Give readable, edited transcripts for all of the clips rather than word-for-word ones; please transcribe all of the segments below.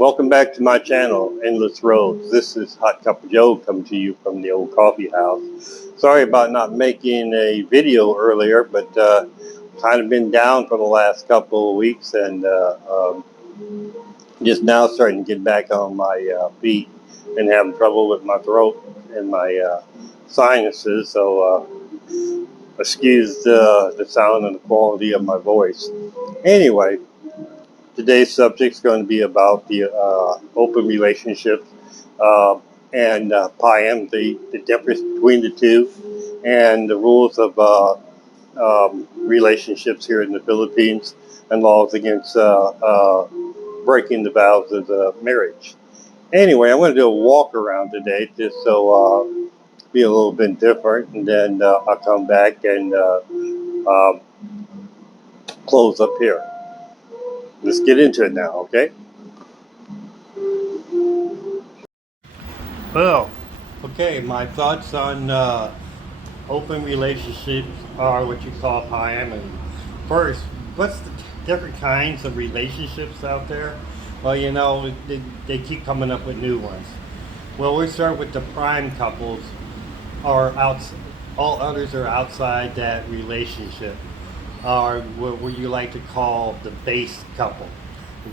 Welcome back to my channel, Endless Roads. This is Hot Cup of Joe coming to you from the old coffee house. Sorry about not making a video earlier, but kind of been down for the last couple of weeks and just now starting to get back on my feet and having trouble with my throat and my sinuses. So excuse the sound and the quality of my voice. Anyway, today's subject is going to be about the open relationships and polyam, the difference between the two, and the rules of relationships here in the Philippines and laws against breaking the vows of the marriage. Anyway, I'm going to do a walk around today just so be a little bit different, and then I'll come back and close up here. Let's get into it now, okay? Well, okay, my thoughts on open relationships are what you call polyamory. First, what's the different kinds of relationships out there? Well, you know, they keep coming up with new ones. Well, we start with the prime couples, or all others are outside that relationship, or what you like to call the base couple.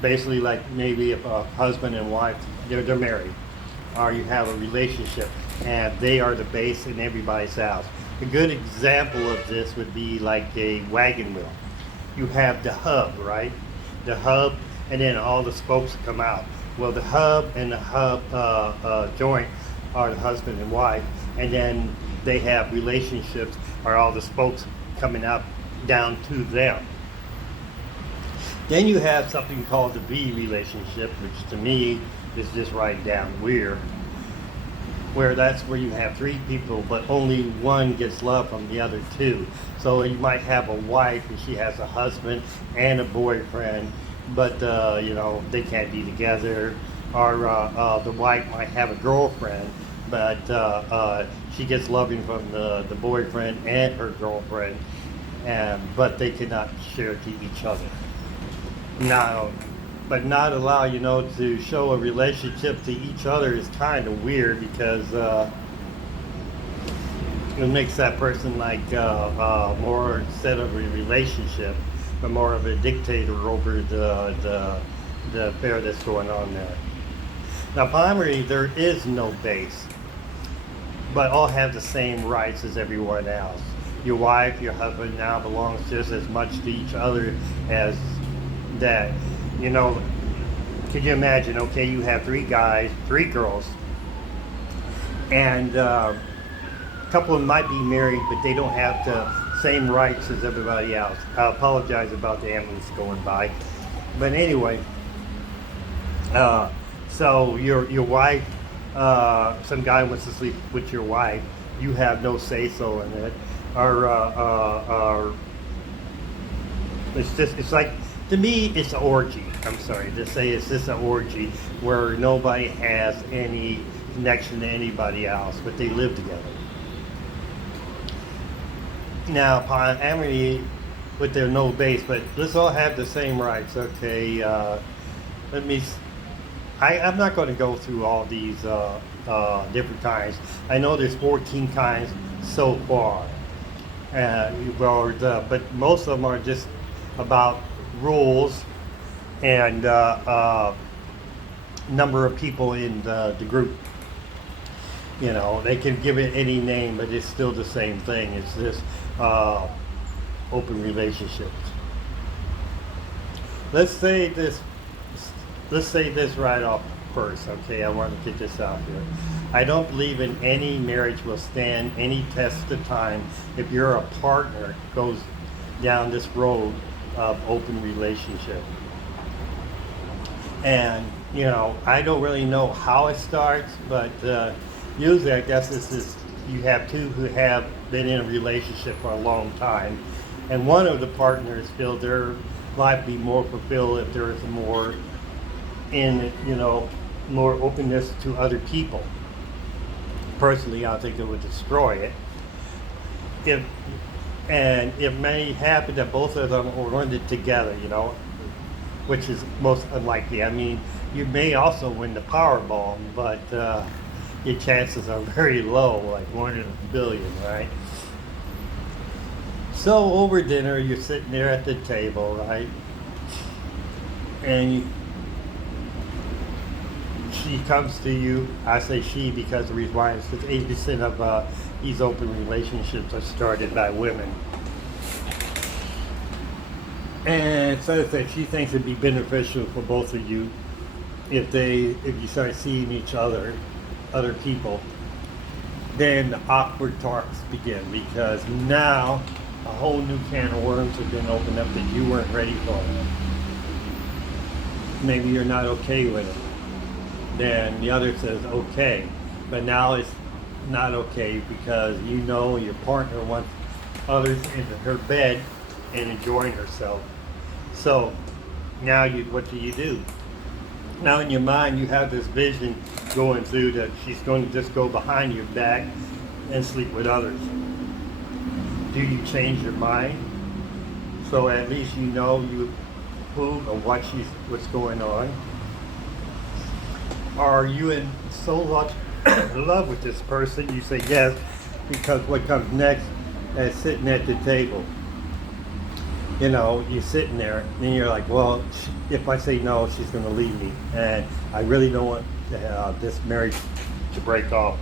Basically, like maybe if a husband and wife, they're married, or you have a relationship and they are the base in everybody's house. A good example of this would be like a wagon wheel. You have the hub, right? The hub, and then all the spokes come out. Well, the hub and the hub joint are the husband and wife, and then they have relationships, or all the spokes coming out down to them. Then you have something called the V relationship, which to me is just right down weird, where that's where you have three people, but only one gets love from the other two. So you might have a wife and she has a husband and a boyfriend, but you know, they can't be together. Or the wife might have a girlfriend, but she gets loving from the boyfriend and her girlfriend, but they cannot share to each other. Now, but not allow, you know, to show a relationship to each other is kind of weird, because it makes that person like more, instead of a relationship, but more of a dictator over the affair that's going on there. Now, primarily, there is no base, but all have the same rights as everyone else. Your wife, your husband now belongs just as much to each other as that. You know, could you imagine, okay, you have three guys, three girls, and a couple of them might be married, but they don't have the same rights as everybody else. I apologize about the ambulance going by. But anyway, so your wife, some guy wants to sleep with your wife, you have no say-so in it. Or it's like, to me, it's an orgy. I'm sorry to say it's just an orgy where nobody has any connection to anybody else, but they live together. Now, polyamory, with their no base, but let's all have the same rights. Okay, I'm not going to go through all these different kinds. I know there's 14 kinds so far. But most of them are just about rules and number of people in the group. You know, they can give it any name, but it's still the same thing. It's just open relationships. Let's say this right off first, okay? I want to get this out here. I don't believe in any marriage will stand any test of time if you're a partner goes down this road of open relationship. And you know, I don't really know how it starts, but usually I guess this is, you have two who have been in a relationship for a long time, and one of the partners feel their life be more fulfilled if there is more in, you know, more openness to other people. Personally, I think it would destroy it. It may happen that both of them are running together, you know, which is most unlikely. I mean, You may also win the Powerball, but your chances are very low, like 1 in a billion, right? So over dinner, you're sitting there at the table, right? And she comes to you. I say she because the reason why is because 80% of these open relationships are started by women. And so she thinks it'd be beneficial for both of you if you start seeing each other, other people. Then the awkward talks begin because now a whole new can of worms have been opened up that you weren't ready for. Maybe you're not okay with it. Then the other says okay, but now it's not okay because you know your partner wants others into her bed and enjoying herself. So now what do? Now in your mind you have this vision going through that she's going to just go behind your back and sleep with others. Do you change your mind? So at least you know who or what's going on. Are you in so much love with this person? You say yes, because what comes next is sitting at the table. You know, you're sitting there, and you're like, well, if I say no, she's going to leave me, and I really don't want this marriage to break off.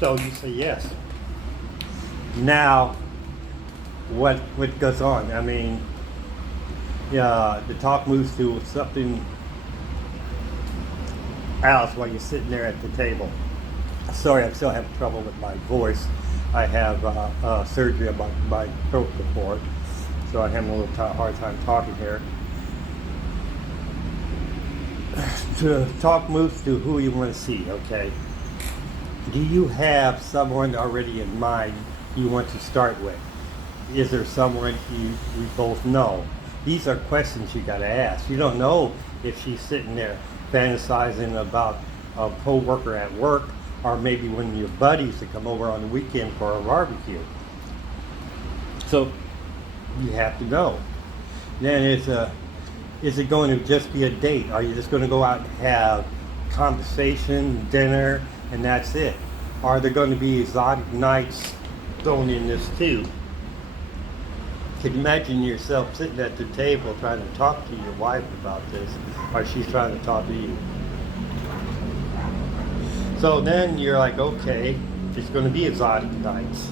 So you say yes. Now, what goes on? I mean, yeah, the talk moves to something else while you're sitting there at the table. Sorry, I'm still having trouble with my voice. I have surgery about my throat before, so I'm having a little hard time talking here. The talk moves to who you want to see, okay? Do you have someone already in mind you want to start with? Is there someone we both know? These are questions you got to ask. You don't know if she's sitting there fantasizing about a co-worker at work, or maybe one of your buddies to come over on the weekend for a barbecue. So you have to know. Then is it going to just be a date? Are you just going to go out and have conversation, dinner, and that's it? Are there going to be exotic nights thrown in this too? Can you imagine yourself sitting at the table trying to talk to your wife about this, or she's trying to talk to you? So then you're like, okay, it's going to be exotic nights.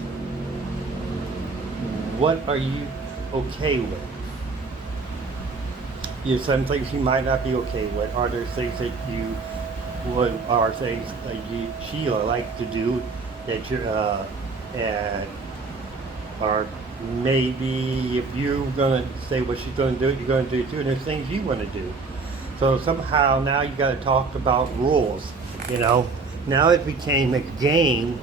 What are you okay with? Some things you might not be okay with. Are there things that you would, or things that she like to do that you and or maybe if you're gonna say what she's gonna do, you're gonna do it too, and there's things you want to do. So somehow now you got to talk about rules. You know, now it became a game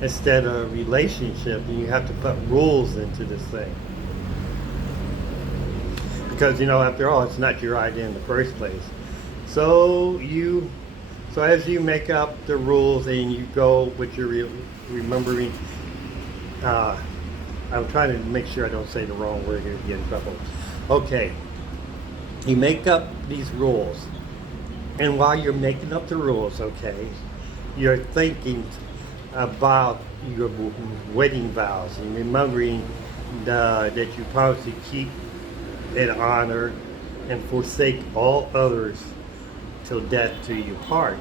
instead of a relationship, and you have to put rules into this thing. Because, you know, after all, it's not your idea in the first place. So as you make up the rules and you go with your remembering, I'm trying to make sure I don't say the wrong word here to get in trouble. Okay, you make up these rules, and while you're making up the rules, okay, you're thinking about your wedding vows and remembering that you promised to keep and honor and forsake all others till death do you part.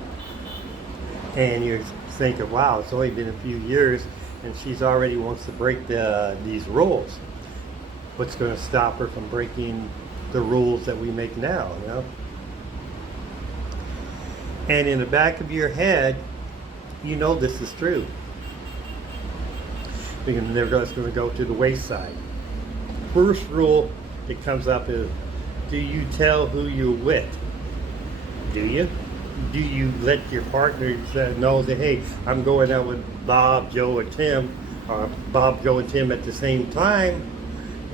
And you're thinking, wow, it's only been a few years and she's already wants to break these rules. What's going to stop her from breaking the rules that we make now, you know? And in the back of your head, you know this is true. Because they're just going to go to the wayside. First rule that comes up is, do you tell who you're with? Do you? Do you let your partner know that, hey, I'm going out with Bob, Joe, or Tim, or Bob, Joe, and Tim at the same time,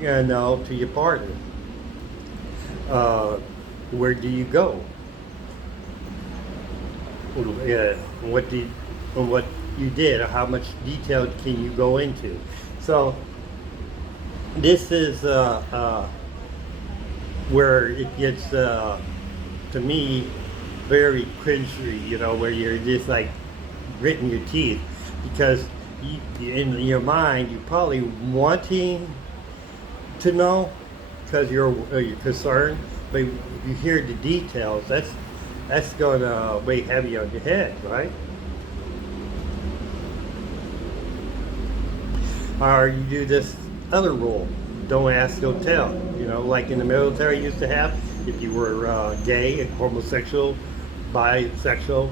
you know, to your partner? Where do you go? What you did, or how much detail can you go into? So this is where it gets to me, very cringy, where you're just like gritting your teeth because in your mind, you're probably wanting to know because you're concerned, but if you hear the details, that's going to weigh heavy on your head, right? Or you do this other rule: don't ask, don't tell. Like in the military used to have, if you were gay, homosexual, bisexual,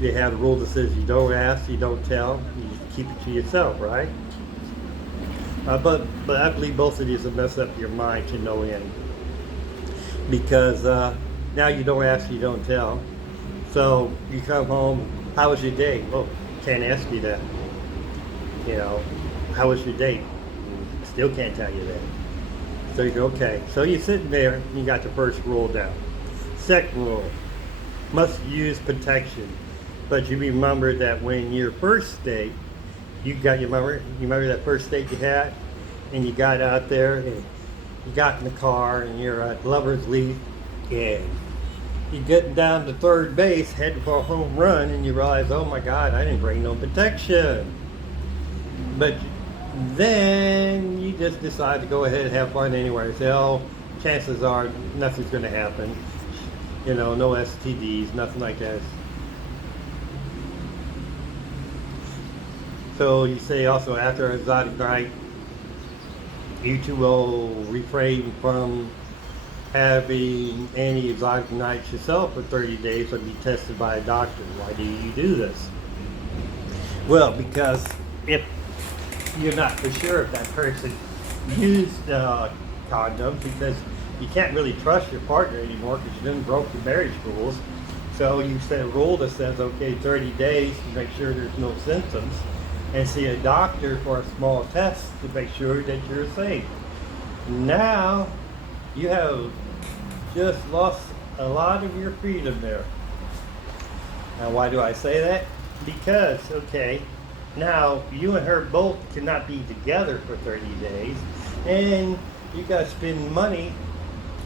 they have a rule that says you don't ask, you don't tell, you keep it to yourself, right? But I believe both of these have messed up your mind to no end because now you don't ask, you don't tell. So you come home, how was your day? Well, can't ask you that. How was your date? Still can't tell you that. So you go, okay. So you're sitting there, you got the first rule down. Second rule, must use protection. But you remember that when your first date, you remember that first date you had, and you got out there, and you got in the car, and you're at Lover's Leap, and you're getting down to third base, heading for a home run, and you realize, oh my God, I didn't bring no protection. But then you just decide to go ahead and have fun anyway. Say, oh, chances are nothing's going to happen. No STDs, nothing like that. So you say also after an exotic night, you two will refrain from having any exotic nights yourself for 30 days or be tested by a doctor. Why do you do this? Well, because if you're not for sure if that person used condoms, because you can't really trust your partner anymore because you didn't broke the marriage rules. So you set a rule that says, okay, 30 days to make sure there's no symptoms, and see a doctor for a small test to make sure that you're safe. Now you have just lost a lot of your freedom there. Now why do I say that? Because, okay, now you and her both cannot be together for 30 days, and you got to spend money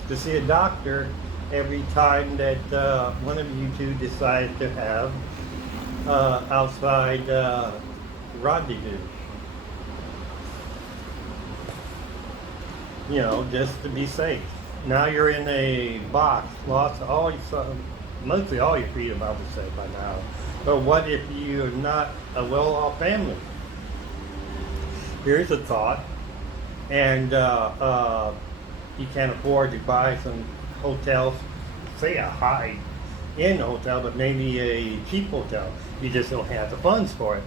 to see a doctor every time that one of you two decides to have outside rendezvous. Just to be safe. Now you're in a box, mostly all your freedom, I would say, by now. But what if you're not a well-off family? Here's a thought, and you can't afford to buy some hotels, say a high-end hotel, but maybe a cheap hotel. You just don't have the funds for it.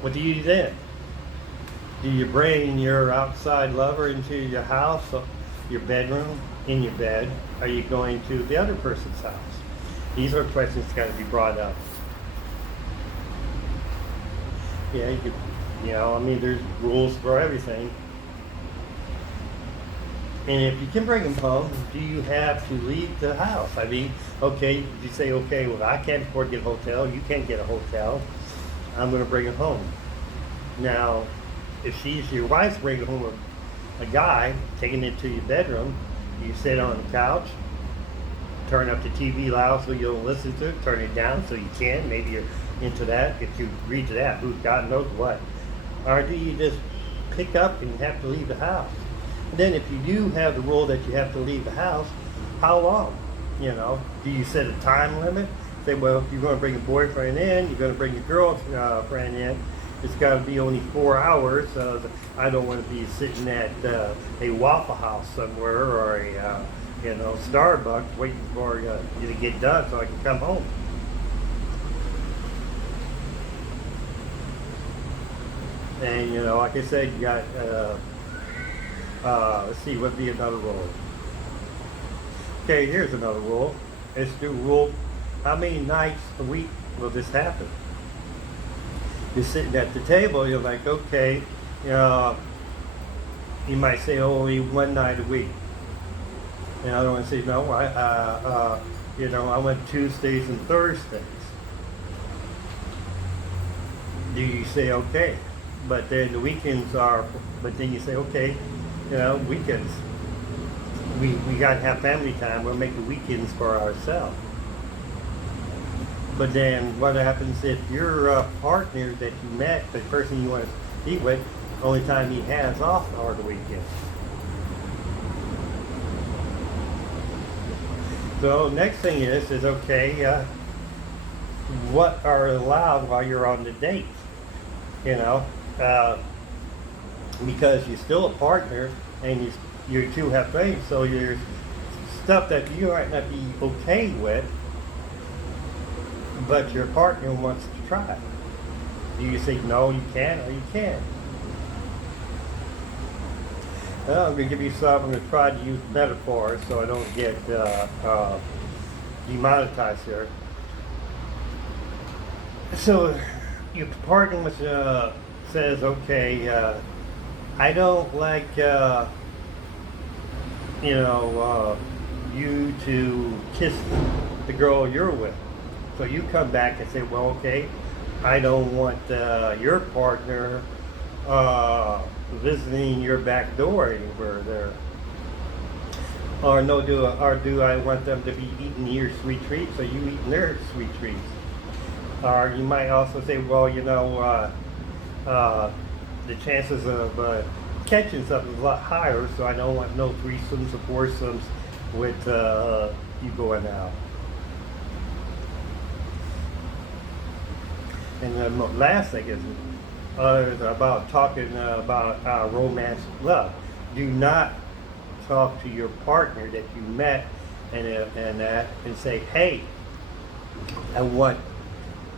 What do you do then? Do you bring your outside lover into your house, your bedroom, in your bed? Are you going to the other person's house? These are questions that got to be brought up. Yeah, there's rules for everything. And if you can bring them home, do you have to leave the house? Okay, you say, okay, well, I can't afford to get a hotel. You can't get a hotel. I'm going to bring it home. Now, if your wife's bringing home a guy, taking it to your bedroom, you sit on the couch, turn up the TV loud so you don't listen to it, turn it down so you can. Maybe you're into that. If you agree to that, who God knows what. Or do you just pick up and you have to leave the house? And then if you do have the rule that you have to leave the house, how long? Do you set a time limit? Say, well, if you're going to bring a boyfriend in, you're going to bring your girlfriend in, it's got to be only 4 hours. I don't want to be sitting at a Waffle House somewhere or a Starbucks waiting for you to get done so I can come home. And like I said, you got let's see, what would be another rule? Okay, here's another rule. Let's do rule. How many nights a week will this happen? You're sitting at the table, you're like, okay, you might say only one night a week. And I don't want to say, no, I went Tuesdays and Thursdays. Do you say, okay? But then the weekends but then you say, okay, weekends. we got to have family time. We'll make the weekends for ourselves. But then what happens if your partner that you met, the person you want to be with, only time he has off are the weekends? So next thing is okay, what are allowed while you're on the date? You know, because you're still a partner and you two have things, so there's stuff that you might not be okay with, but your partner wants to try. Do you say no, you can, or you can't? Well, I'm going to give you some. I'm going to try to use metaphors so I don't get demonetized here. So your partner says, okay, I don't like, you to kiss the girl you're with. So you come back and say, well, okay, I don't want your partner visiting your back door anywhere there. Or do I want them to be eating your sweet treats or you eating their sweet treats? Or you might also say, well, the chances of catching something is a lot higher, so I don't want no threesomes or foursomes with you going out. And the last thing is about talking about romance, love. Do not talk to your partner that you met and say, hey, I want,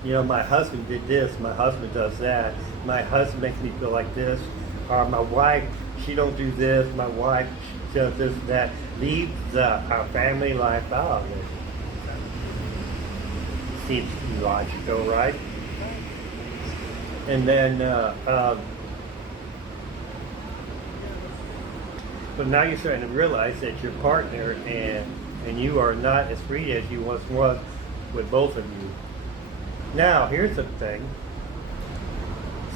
my husband did this, my husband does that, my husband makes me feel like this, or my wife, she don't do this, my wife, she does this, that. Leave our family life out of it. Seems logical, right? And then, but now you're starting to realize that your partner and you are not as free as you once was with both of you. Now, here's the thing.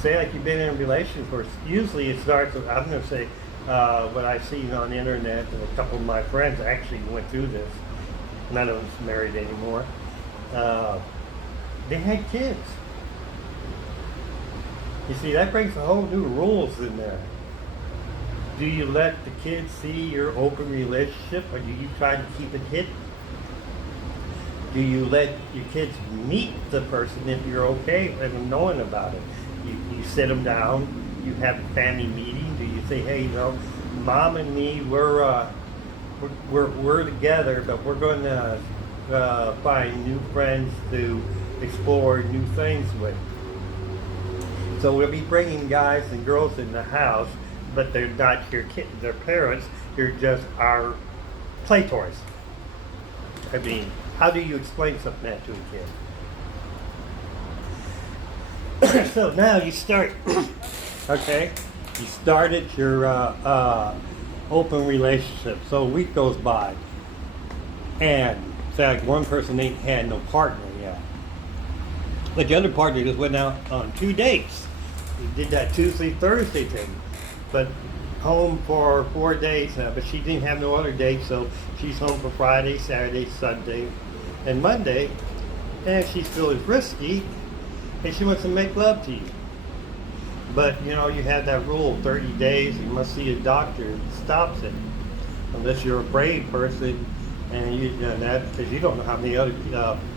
Say like you've been in a relationship, usually it starts with, I'm going to say, what I've seen on the internet, and a couple of my friends actually went through this. None of them's married anymore. They had kids. You see, that brings a whole new rules in there. Do you let the kids see your open relationship, or do you try to keep it hidden? Do you let your kids meet the person if you're okay with them knowing about it? You sit them down, you have a family meeting. Do you say, hey, Mom and me, we're together, but we're going to find new friends to explore new things with. So we'll be bringing guys and girls in the house, but they're not your kids, they're parents. They're just our play toys. I mean, how do you explain something like that to a kid? So now you start, okay? You started your open relationship. So a week goes by, and say like one person ain't had no partner yet, but the other partner just went out on 2 dates. He did that Tuesday, Thursday thing, but home for 4 days. But she didn't have no other dates, so she's home for Friday, Saturday, Sunday, and Monday, and she still is risky, and she wants to make love to you. But you have that rule, 30 days, you must see a doctor. It stops it, unless you're a brave person, and you that because you don't know how many other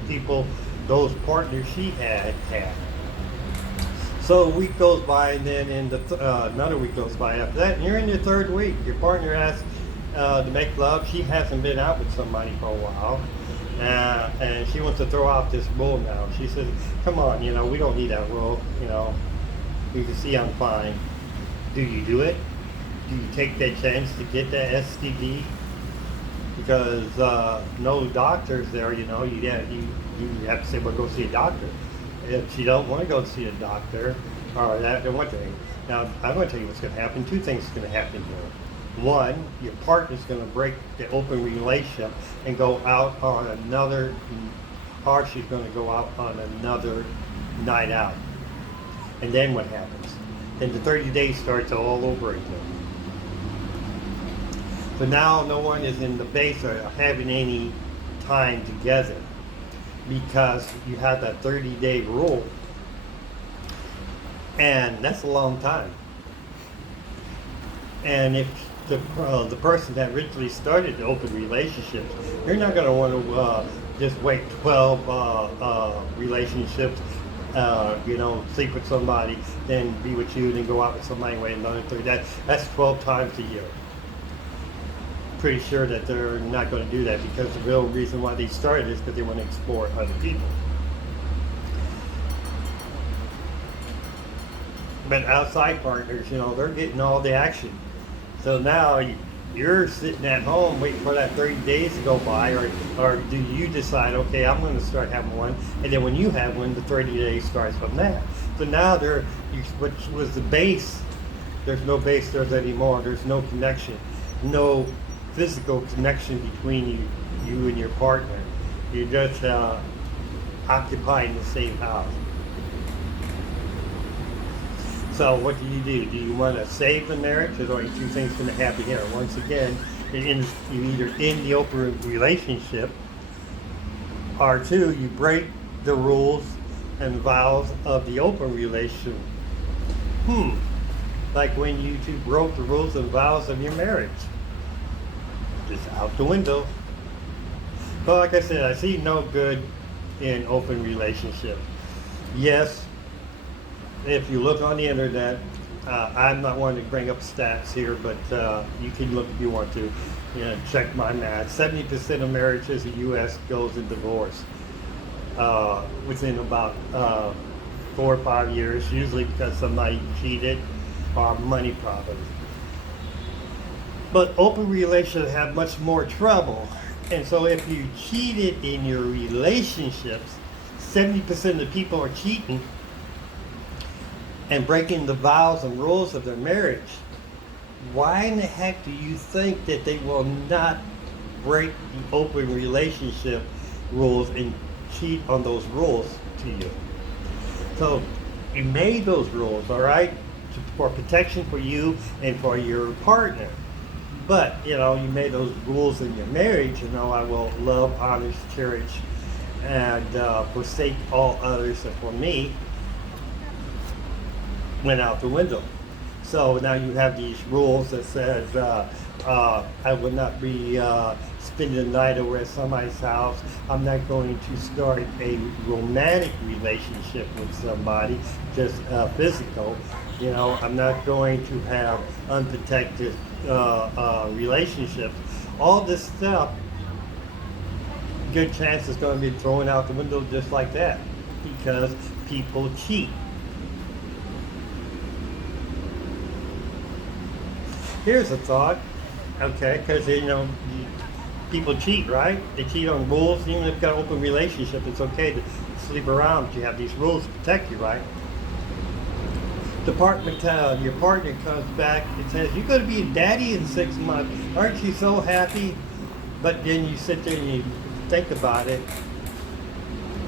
people, those partners she had. So a week goes by, and then another week goes by after that, and you're in your third week. Your partner asks to make love. She hasn't been out with somebody for a while, and she wants to throw out this rule now. She says, come on, we don't need that rule, you can see I'm fine. Do you do it? Do you take that chance to get that STD? Because no doctors there, you have to say, well, go see a doctor. If you don't want to go see a doctor, or that, one thing. Now, I'm going to tell you what's going to happen. 2 things are going to happen here. One, your partner's going to break the open relationship and go out on another, or she's going to go out on another night out. And then what happens? Then the 30 days starts all over again. So now no one is in the base or having any time together because you have that 30-day rule. And that's a long time. And if the person that originally started the open relationships, you're not going to want to just wait 12 relationships, sleep with somebody, then be with you, then go out with somebody, wait another 30. That's 12 times a year. Pretty sure that they're not going to do that because the real reason why they started is because they want to explore other people. But outside partners, they're getting all the action. So now you're sitting at home waiting for that 30 days to go by, or do you decide, okay, I'm going to start having one, and then when you have one, the 30 days starts from that. So now which was the base, there's no base there anymore. There's no connection, no physical connection between you and your partner. You're just occupying the same house. So what do? Do you want to save the marriage, or are two things going to happen here? Once again, you're either in the open relationship, or two, you break the rules and vows of the open relationship. Like when you two broke the rules and vows of your marriage. Just out the window. But like I said, I see no good in open relationships. Yes, if you look on the internet, I'm not wanting to bring up stats here, but you can look if you want to. Check my math. 70% of marriages in the U.S. goes in divorce within about 4 or 5 years, usually because somebody cheated or money problems. But open relationships have much more trouble. And so if you cheated in your relationships, 70% of the people are cheating and breaking the vows and rules of their marriage. Why in the heck do you think that they will not break the open relationship rules and cheat on those rules to you? So you made those rules, all right, for protection for you and for your partner. But, you made those rules in your marriage, I will love, honor, cherish, and forsake all others for me, went out the window. So now you have these rules that says I would not be spending the night over at somebody's house. I'm not going to start a romantic relationship with somebody, just physical. I'm not going to have unprotected relationships. All this stuff, good chance is going to be thrown out the window just like that because people cheat. Here's a thought, okay, because people cheat, right? They cheat on rules. Even if you've got an open relationship, it's okay to sleep around, but you have these rules to protect you, right? Your partner comes back and says, "You're going to be a daddy in 6 months. Aren't you so happy?" But then you sit there and you think about it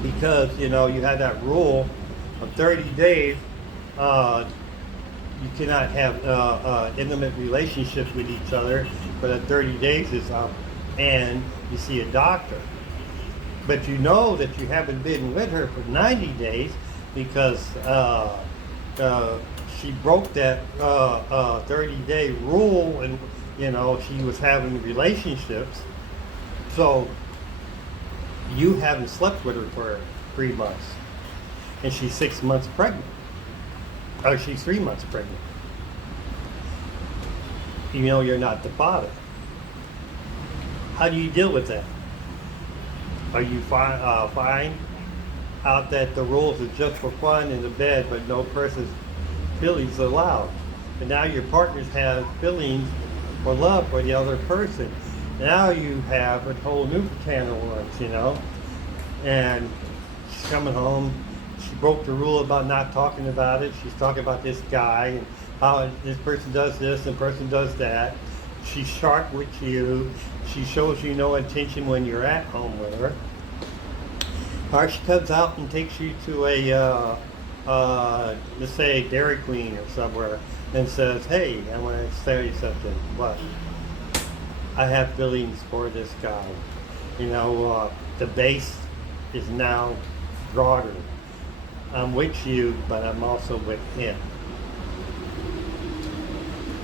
because, you have that rule of 30 days. You cannot have intimate relationships with each other, but at 30 days is up and you see a doctor. But you know that you haven't been with her for 90 days because she broke that 30-day rule and, she was having relationships. So you haven't slept with her for 3 months and she's 6 months pregnant. Or she's 3 months pregnant. You're not the father. How do you deal with that? Are you find out that the rules are just for fun in the bed, but no person's feelings allowed? And now your partners have feelings or love for the other person. Now you have a whole new can of worms, And she's coming home. She broke the rule about not talking about it. She's talking about this guy and how this person does this and person does that. She's sharp with you. She shows you no intention when you're at home with her. Or she comes out and takes you to a, let's say, Dairy Queen or somewhere and says, "Hey, I want to tell you something." What? I have feelings for this guy. The base is now broader. I'm with you, but I'm also with him.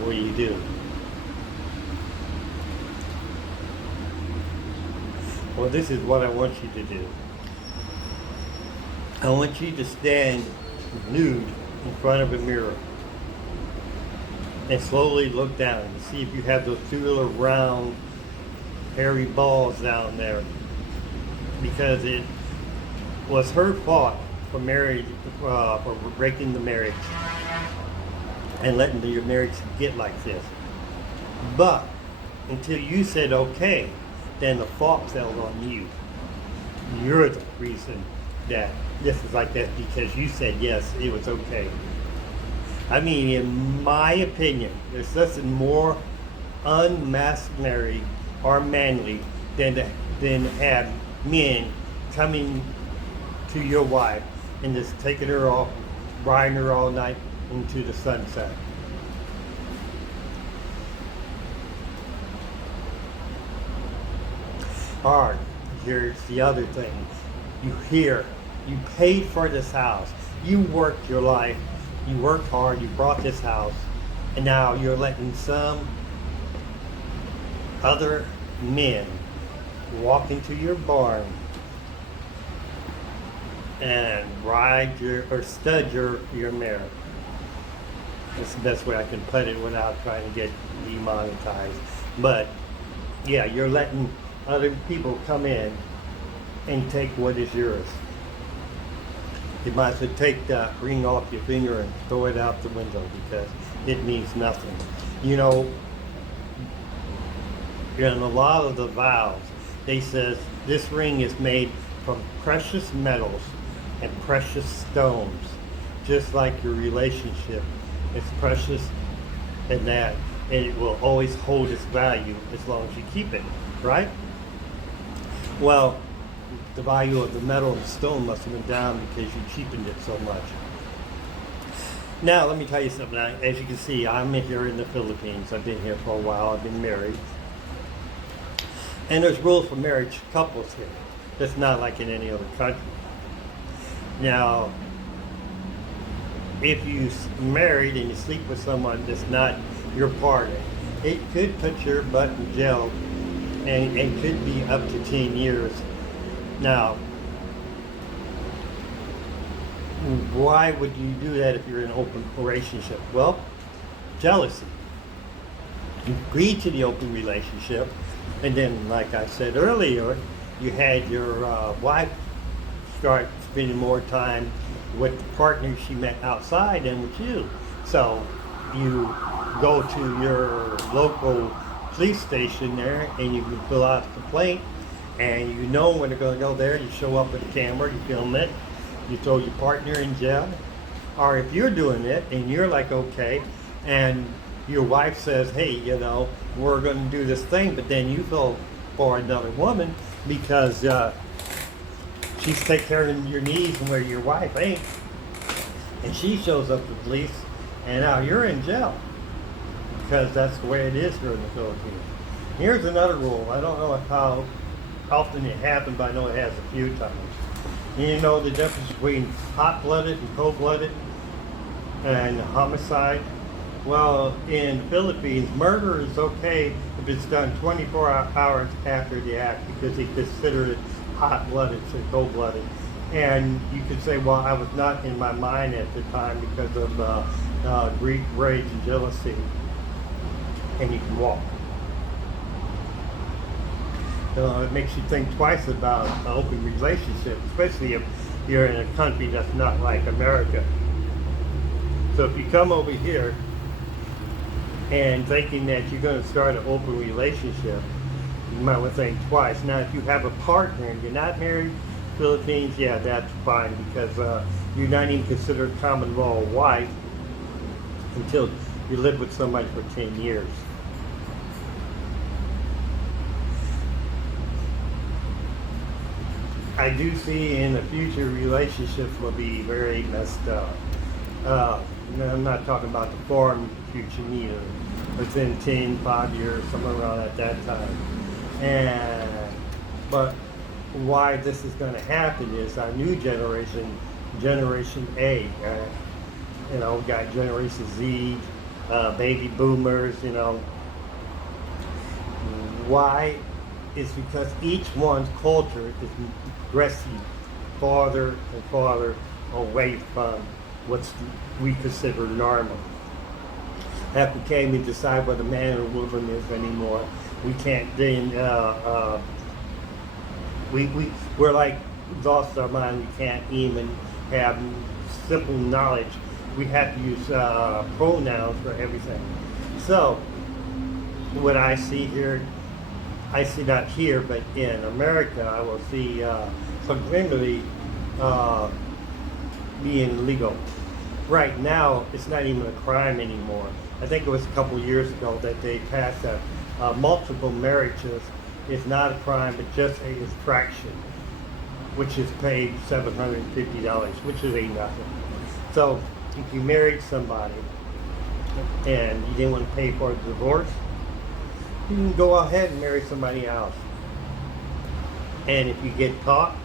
What do you do? Well, this is what I want you to do. I want you to stand nude in front of a mirror and slowly look down and see if you have those two little round hairy balls down there, because it was her fault for for breaking the marriage and letting your marriage get like this. But until you said okay, then the fault fell on you. You're the reason that this is like that, because you said yes, it was okay. I mean, in my opinion, there's nothing more unmasculine or manly than have men coming to your wife and just taking her off, riding her all night into the sunset. Or here's the other thing. You paid for this house. You worked your life. You worked hard. You bought this house. And now you're letting some other men walk into your barn and stud your mare. That's the best way I can put it without trying to get demonetized. But yeah, you're letting other people come in and take what is yours. You might as well take the ring off your finger and throw it out the window, because it means nothing. In a lot of the vows, they says this ring is made from precious metals and precious stones, just like your relationship is precious and that, and it will always hold its value as long as you keep it, right? Well, the value of the metal and stone must have been down because you cheapened it so much. Now, let me tell you something. As you can see, I'm here in the Philippines. I've been here for a while. I've been married. And there's rules for marriage couples here. That's not like in any other country. Now, if you married and you sleep with someone that's not your partner, it could put your butt in jail, and could be up to 10 years. Now, why would you do that if you're in an open relationship? Well, jealousy. You agreed to the open relationship, and then, like I said earlier, you had your wife start spending more time with the partner she met outside than with you. So you go to your local police station there, and you can fill out a complaint, and when they're going to go there, you show up with a camera, you film it, you throw your partner in jail. Or if you're doing it and you're like, okay, and your wife says, hey, we're going to do this thing, but then you go for another woman because she's taking care of your needs where your wife ain't, and she shows up to the police, and now you're in jail, because that's the way it is here in the Philippines. Here's another rule. I don't know how often it happens, but I know it has a few times. You know the difference between hot-blooded and cold-blooded and homicide? Well, in the Philippines, murder is okay if it's done 24 hours after the act, because they consider it hot-blooded and cold-blooded. And you could say, well, I was not in my mind at the time because of grief, rage, and jealousy. And you can walk. It makes you think twice about an open relationship, especially if you're in a country that's not like America. So if you come over here and thinking that you're going to start an open relationship, you might want to think twice. Now, if you have a partner and you're not married, Philippines, yeah, that's fine, because you're not even considered common law wife until you live with somebody for 10 years. I do see in the future relationships will be very messed up. I'm not talking about the foreign future neither. within 5 years, somewhere around at that time. And but why this is going to happen is our new generation, Generation A, got Generation Z, baby boomers, why? It's because each one's culture is progressing farther and farther away from what we consider normal. After came, we decide what a man or woman is anymore. We can't then, we're like lost our mind. We can't even have simple knowledge. We have to use pronouns for everything. So, what I see here, I see not here, but in America, I will see polygamy being legal. Right now, it's not even a crime anymore. I think it was a couple years ago that they passed multiple marriages is not a crime, but just a infraction, which is paid $750, which is ain't nothing. So if you married somebody and you didn't want to pay for a divorce, you can go ahead and marry somebody else. And if you get caught,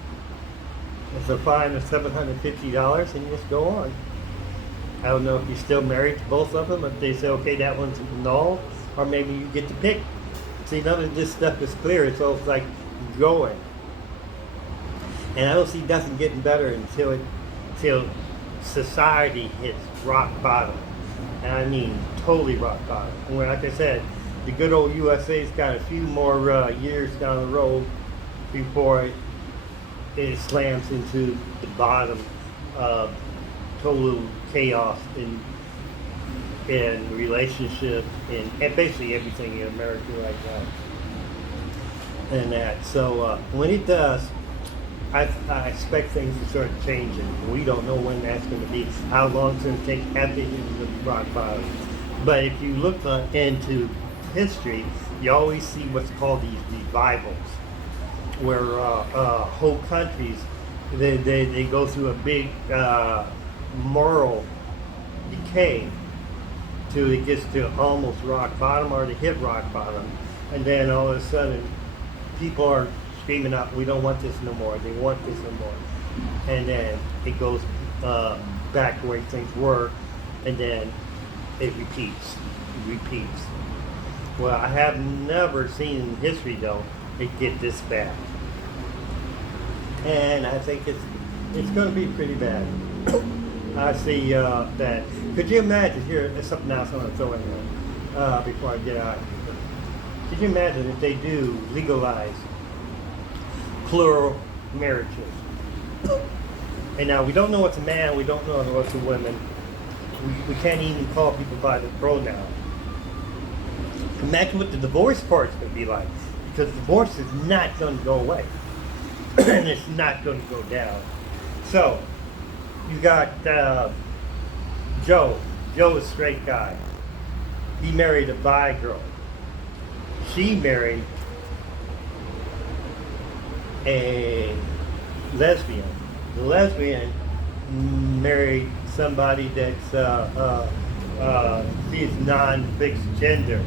it's a fine of $750 and you just go on. I don't know if you're still married to both of them, if they say, okay, that one's null, or maybe you get to pick. See, none of this stuff is clear. It's all like going. And I don't see nothing getting better until society hits rock bottom. And I mean totally rock bottom. And like I said, the good old USA's got a few more years down the road before it slams into the bottom of total chaos in relationships and basically everything in America right now. And that. So when it does, I expect things to start changing. We don't know when that's going to be, how long it's going to take after it hits the rock bottom. But if you look into history, you always see what's called these revivals, where whole countries, they go through a big moral decay till it gets to almost rock bottom or to hit rock bottom, and then all of a sudden people are screaming out, we don't want this no more, they want this no more, and then it goes back to where things were, and then it repeats. Well, I have never seen in history though it get this bad, and I think it's going to be pretty bad. I see that. Could you imagine, here, there's something else I want to throw in there before I get out of here. Could you imagine if they do legalize plural marriages? And now we don't know what's a man, we don't know what's a woman. We can't even call people by the pronoun. Imagine what the divorce part's going to be like. Because divorce is not going to go away. And it's not going to go down. So, you got Joe. Joe is a straight guy. He married a bi girl. She married a lesbian. The lesbian married somebody that's she's non-fixed gender.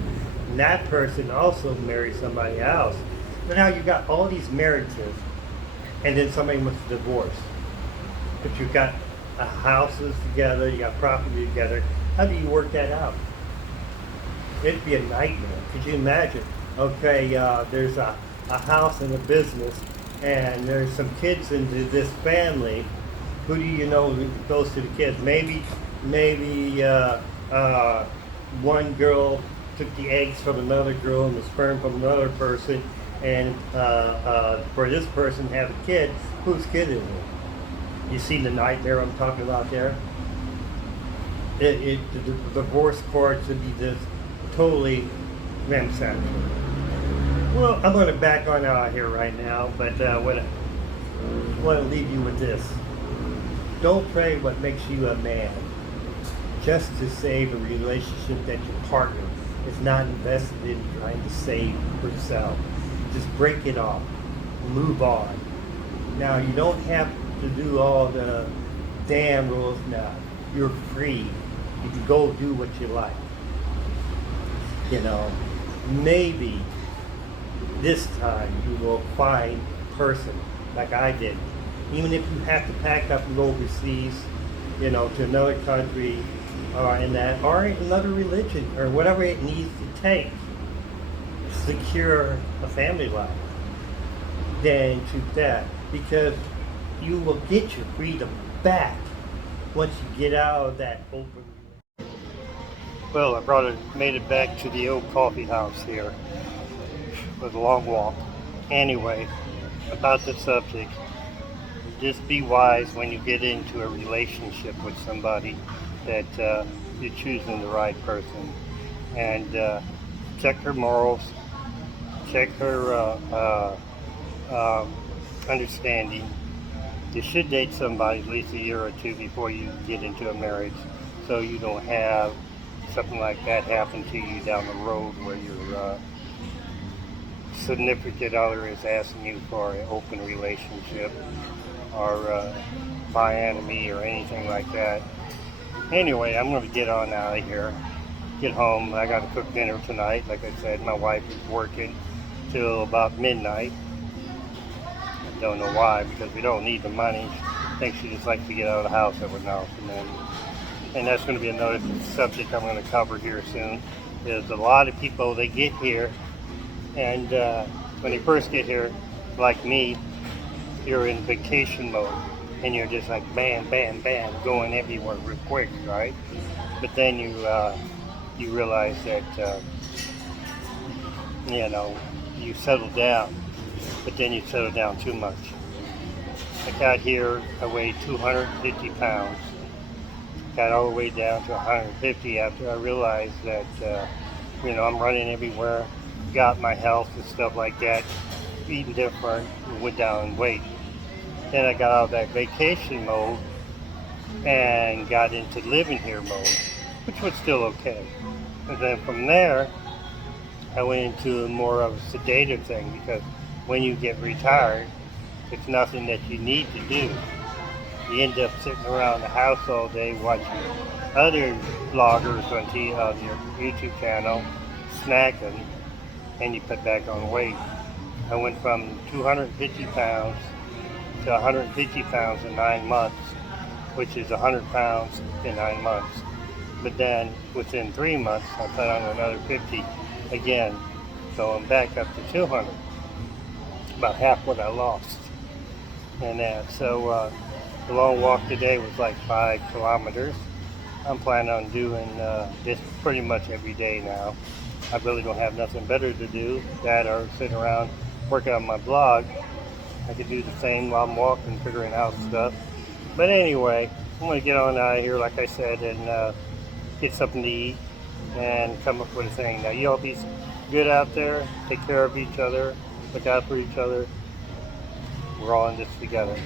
And that person also married somebody else. But now you got all these marriages, and then somebody wants to divorce. But you've got houses together, you got property together. How do you work that out? It'd be a nightmare. Could you imagine? Okay, there's a house and a business, and there's some kids into this family. Who do you know goes to the kids? Maybe one girl took the eggs from another girl and the sperm from another person, and for this person to have a kid, whose kid is it? You see the nightmare I'm talking about there? The divorce court should be just totally ransacked. Well, I'm going to back on out here right now, but I want to leave you with this. Don't pray what makes you a man just to save a relationship that your partner is not invested in trying to save herself. Just break it off. Move on. Now, you don't have to do all the damn rules now. You're free. You can go do what you like. You know, maybe this time you will find a person like I did. Even if you have to pack up and go overseas, to another country, or another religion, or whatever it needs to take to secure a family life, then choose that, because you will get your freedom back once you get out of that open. Well, made it back to the old coffee house here. It was a long walk. Anyway, about the subject, just be wise when you get into a relationship with somebody that you're choosing the right person, and check her morals, check her understanding. You should date somebody at least a year or two before you get into a marriage, so you don't have something like that happen to you down the road where your significant other is asking you for an open relationship or bi-enemy or anything like that. Anyway, I'm going to get on out of here, get home. I got to cook dinner tonight. Like I said, my wife is working till about midnight. I don't know why, because we don't need the money. I think she just likes to get out of the house every now and then. And that's going to be another subject I'm going to cover here soon. There's a lot of people, they get here, and when they first get here, like me, you're in vacation mode, and you're just like bam, bam, bam, going everywhere real quick, right? But then you realize that you settle down, but then you settle down too much. I got here, I weighed 250 pounds. Got all the way down to 150 after I realized that I'm running everywhere, got my health and stuff like that, eating different, went down in weight. Then I got out of that vacation mode and got into living here mode, which was still okay. And then from there, I went into more of a sedative thing, because when you get retired, it's nothing that you need to do. You end up sitting around the house all day watching other vloggers on your YouTube channel, snacking, and you put back on weight. I went from 250 pounds to 150 pounds in 9 months, which is 100 pounds in 9 months. But then within 3 months, I put on another 50 again. So I'm back up to 200, about half what I lost. And so the long walk today was like 5 kilometers. I'm planning on doing this pretty much every day now. I really don't have nothing better to do, that or sitting around working on my blog. I could do the same while I'm walking, figuring out stuff. But anyway, I'm going to get on out of here, like I said, and get something to eat and come up with a thing. Now, you all be good out there. Take care of each other. Look out for each other. We're all in this together.